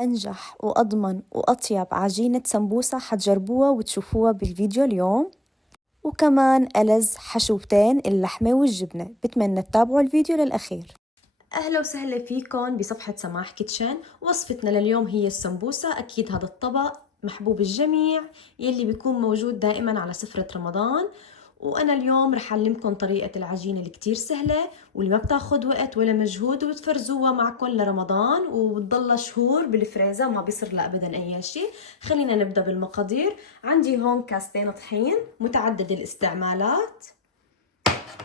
أنجح وأضمن وأطيب عجينة سمبوسة حتجربوها وتشوفوها بالفيديو اليوم، وكمان ألذ حشوتين اللحمة والجبنة. بتمنى تتابعوا الفيديو للأخير. أهلا وسهلا فيكم بصفحة سماح كيتشن. وصفتنا لليوم هي السمبوسة. أكيد هذا الطبق محبوب الجميع يلي بيكون موجود دائما على سفرة رمضان. وأنا اليوم رح أعلمكم طريقة العجينة اللي كتير سهلة واللي ما بتاخد وقت ولا مجهود وبتفرزوها معكم لرمضان وبتضلها شهور بالفريزر ما بيصير لها أبدا أي شيء. خلينا نبدأ بالمقادير. عندي هون كاستين طحين متعدد الاستعمالات،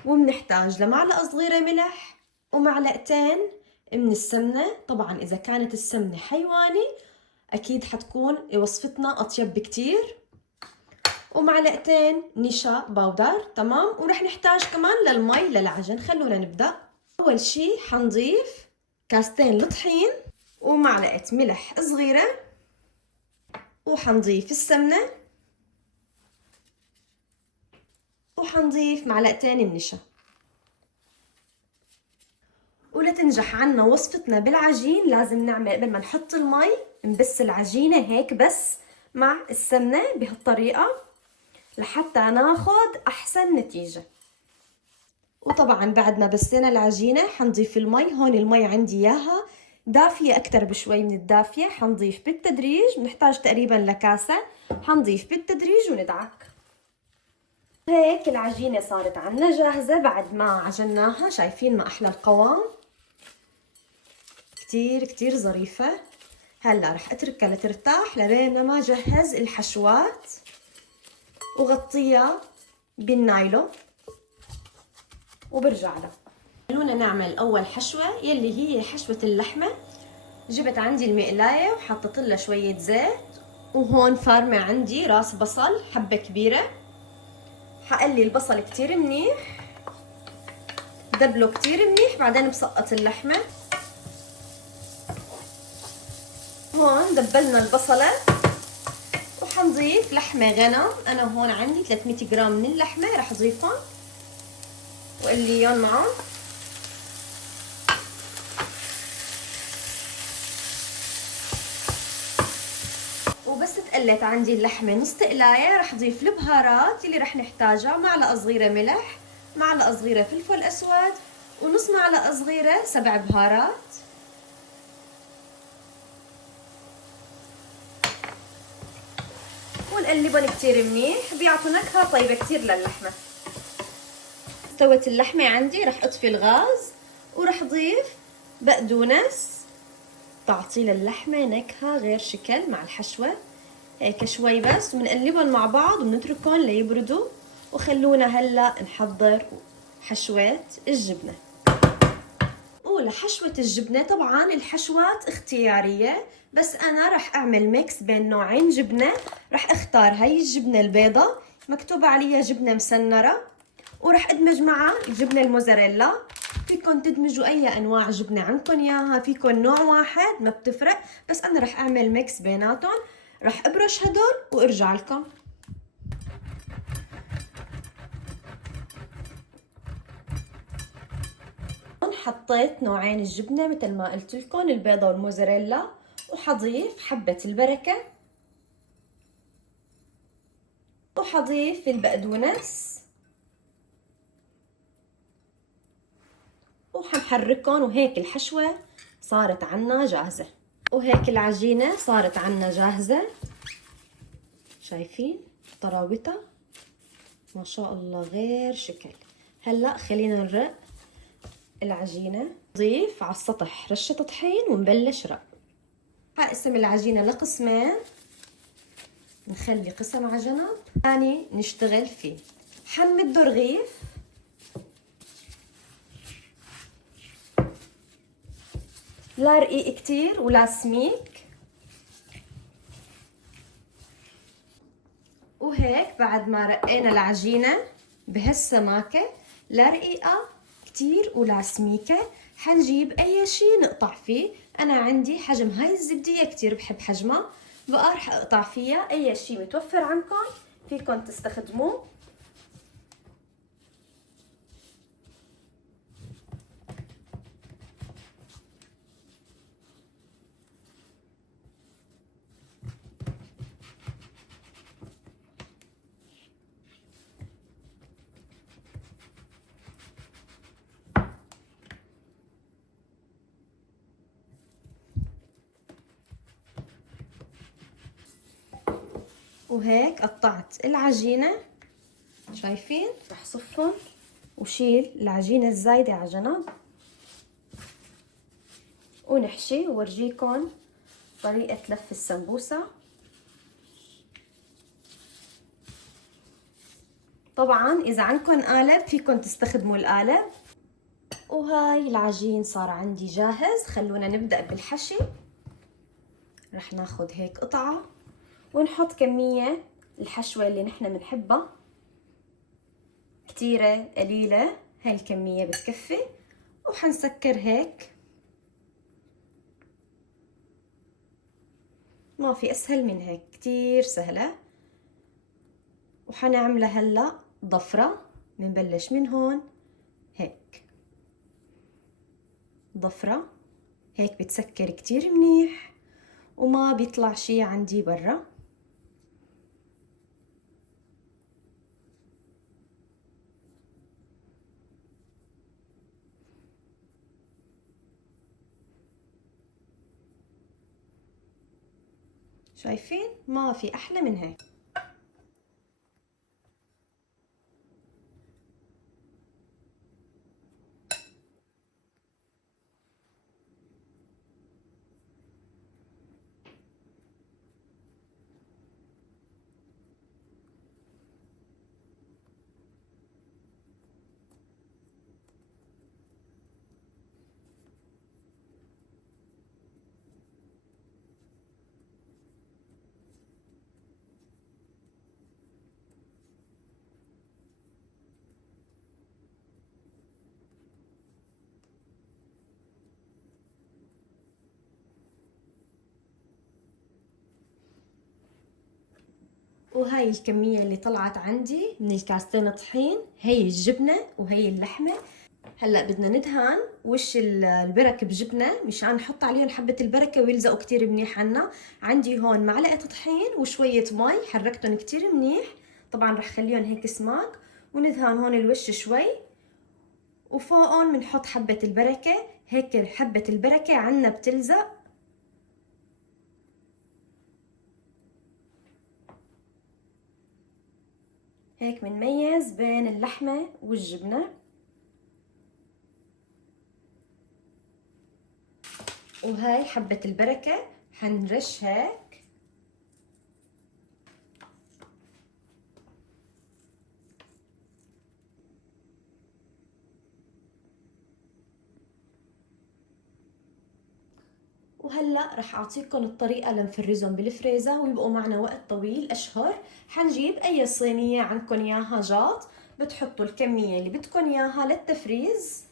وبنحتاج لمعلقة صغيرة ملح ومعلقتين من السمنة. طبعا إذا كانت السمنة حيواني أكيد حتكون وصفتنا أطيب بكتير، ومعلقتين نشا باودر. تمام. ورح نحتاج كمان للمي للعجن. خلونا نبدأ. أول شي حنضيف كاستين الطحين ومعلقة ملح صغيرة، وحنضيف السمنة، وحنضيف معلقتين النشا. ولتنجح عنا وصفتنا بالعجين لازم نعمل قبل ما نحط المي نبس العجينة هيك بس مع السمنة بهالطريقة لحتى ناخد أحسن نتيجة. وطبعا بعد ما بسينا العجينة حنضيف المي. هون المي عندي إياها دافية أكتر بشوي من الدافية. حنضيف بالتدريج، بنحتاج تقريبا لكاسة. حنضيف بالتدريج وندعك. هيك العجينة صارت عنا جاهزة بعد ما عجناها. شايفين ما أحلى القوام؟ كتير كتير ظريفة. هلا رح اتركها لترتاح لبين ما جهز الحشوات وغطيها بالنايلون وبرجع لها. خلونا نعمل اول حشوة يلي هي حشوة اللحمة. جبت عندي المقلاية وحطيت لها شوية زيت، وهون فارمة عندي راس بصل حبة كبيرة. حقلي البصل كتير منيح، دبله كتير منيح، بعدين بسقط اللحمة. هون دبلنا البصلة وحنضيف لحمة غنم. أنا هون عندي 300 جرام من اللحمة رح أضيفهم وقليهم معهم. وبس تقلت عندي اللحمة نص تقلاية رح أضيف البهارات اللي رح نحتاجها. معلقة صغيرة ملح، معلقة صغيرة فلفل أسود، ونص معلقة صغيرة سبع بهارات. ونقلبهم كتير منيح بيعطوا نكهة طيبة كتير للحمة. استوت اللحمة عندي رح أطفي الغاز ورح أضيف بقدونس تعطي للحمة نكهة غير شكل مع الحشوة. هيك شوي بس وبنقلبهم مع بعض وبنتركهم ليبردوا. وخلونا هلا نحضر حشوة الجبنة. ولحشوة الجبنة طبعا الحشوات اختيارية، بس أنا رح أعمل ميكس بين نوعين جبنة. رح أختار هاي الجبنة البيضة مكتوب عليها جبنة مسنرة، ورح أدمج معها الجبنة الموزاريلا. فيكن تدمجوا أي أنواع جبنة عندكم إياها، فيكن نوع واحد ما بتفرق، بس أنا رح أعمل ميكس بيناتهم. رح أبرش هدول وأرجع لكم. حطيت نوعين الجبنة مثل ما قلت لكم، البيضة والموزاريلا، وحضيف حبة البركة، وحضيف البقدونس، وحنحركهم. وهيك الحشوة صارت عنا جاهزة، وهيك العجينة صارت عنا جاهزة. شايفين طراوتها؟ ما شاء الله غير شكل. هلأ خلينا نرق العجينة. نضيف على السطح رشة طحين ونبلش رق. هقسم العجينة لقسمين، نخلي قسم على جنب ثاني نشتغل فيه. حنمد رغيف لا رقيق كتير ولا سميك. وهيك بعد ما رقينا العجينة بهالسماكة، لا رقيقة كتير ولا سميكة، حنجيب أي شي نقطع فيه. أنا عندي حجم هاي الزبدية كتير بحب حجمها، بقى رح أقطع فيها. أي شي متوفر عندكم فيكم تستخدموه. وهيك قطعت العجينة، شايفين؟ رح صفهم وشيل العجينة الزايدة على جنب ونحشي وورجيكم طريقة لف السمبوسة. طبعا إذا عندكم قالب فيكم تستخدموا القالب. وهاي العجين صار عندي جاهز، خلونا نبدأ بالحشي. رح ناخد هيك قطعة ونحط كمية الحشوة اللي نحنا بنحبها، كتيرة قليلة، هاي الكمية بتكفي. وحنسكر هيك، ما في أسهل من هيك، كتير سهلة. وحنعملها هلأ ضفرة، بنبلش من هون هيك ضفرة، هيك بتسكر كتير منيح وما بيطلع شي عندي برا. شايفين؟ ما في أحلى من هيك. وهاي الكمية اللي طلعت عندي من الكاستين طحين، هي الجبنة وهي اللحمة. هلا بدنا ندهن وش البرك بجبنة مشان نحط عليهم حبة البركة ويلزقوا كتير منيح عنا. عندي هون معلقة طحين وشوية مي، حركتهم كتير منيح. طبعا رح خليهم هيك سماك. وندهن هون الوش شوي، وفوقهم بنحط حبة البركة. هيك حبة البركة عنا بتلزق. هيك بنميز بين اللحمة والجبنة. وهاي حبة البركة حنرش هيك. وهلا رح اعطيكم الطريقه لنفرزهم بالفريزر ويبقوا معنا وقت طويل، اشهر. حنجيب اي صينيه عندكم اياها جاط، بتحطوا الكميه اللي بدكم اياها للتفريز.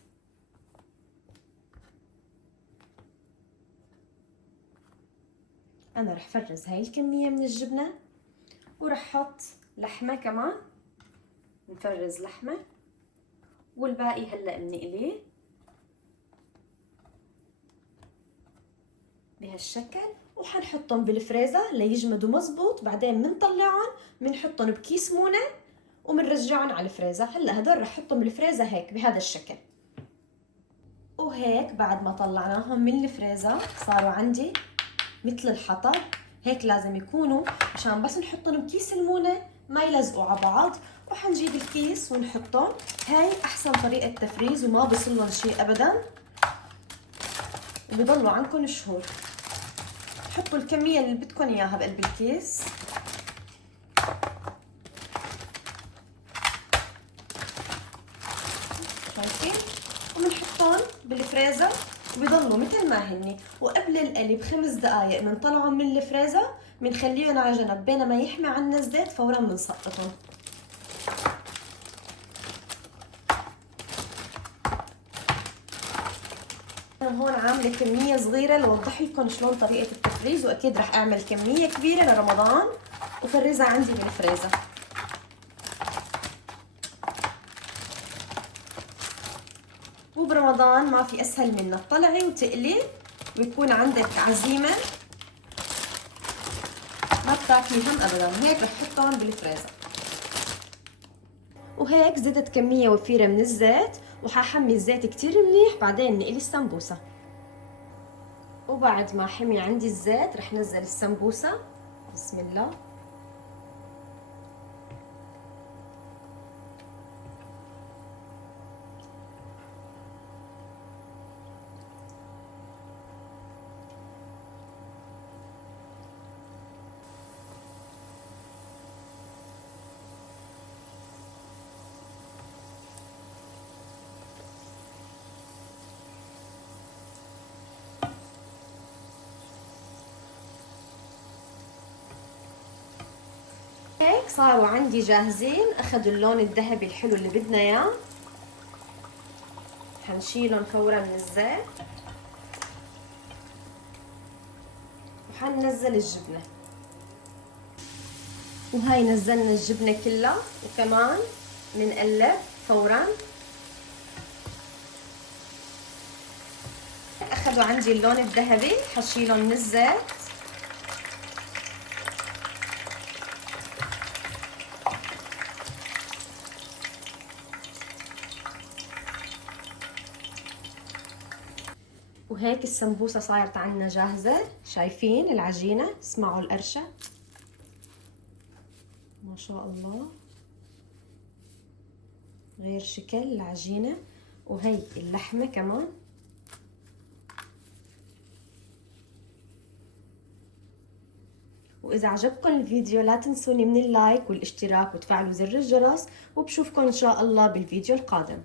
انا رح فرز هاي الكميه من الجبنه، ورح احط لحمه كمان، نفرز لحمه، والباقي هلا بنقليه بهالشكل. وحنحطهم بالفريزر ليجمدوا مزبوط. بعدين بنطلعهم بنحطهم بكيس مونة وبنرجعهم على الفريزر. هلا هدول رح احطهم بالفريزر هيك بهذا الشكل. وهيك بعد ما طلعناهم من الفريزر صاروا عندي مثل الحطب. هيك لازم يكونوا مشان بس نحطهم بكيس المونة ما يلزقوا على بعض. وحنجيب الكيس ونحطهم. هاي احسن طريقة تفريز وما بصلن شيء ابدا، وبضلوا عندكم شهور. حطوا الكمية اللي بدكم اياها بقلب الكيس. شايفين؟ وبنحطهم بالفريزر وبيضلوا مثل ما هني. وقبل القلي ب5 دقائق بنطلعهم من الفريزر، بنخليهم على جنب بينما يحمي عنا الزيت، فورا بنسقطهم. انا هون عامله كميه صغيره لوضح لكم شلون طريقه التفريز، واكيد رح اعمل كميه كبيره لرمضان وفرزها عندي بالفريزر. وبرمضان ما في اسهل منها، تطلعي وتقلي ويكون عندك عزيمه ما بتاكلي هم ابدا. هيك رح احطهم بالفريزر. وهيك زدت كميه وفيره من الزيت، وححمي الزيت كتير منيح. بعدين نقلي السمبوسه. وبعد ما حمي عندي الزيت رح نزل السمبوسه. بسم الله. صاروا عندي جاهزين، اخذوا اللون الذهبي الحلو اللي بدنا اياه. حنشيلهم فورا من الزيت وحننزل الجبنة. وهاي نزلنا الجبنة كلها، وكمان بنقلب فورا. اخذوا عندي اللون الذهبي، حشيلهم من الزيت. وهيك السمبوسة صارت عنا جاهزة. شايفين العجينة؟ اسمعوا القرشة ما شاء الله، غير شكل العجينة. وهي اللحمة كمان. وإذا عجبكم الفيديو لا تنسوني من اللايك والاشتراك وتفعلوا زر الجرس، وبشوفكم إن شاء الله بالفيديو القادم.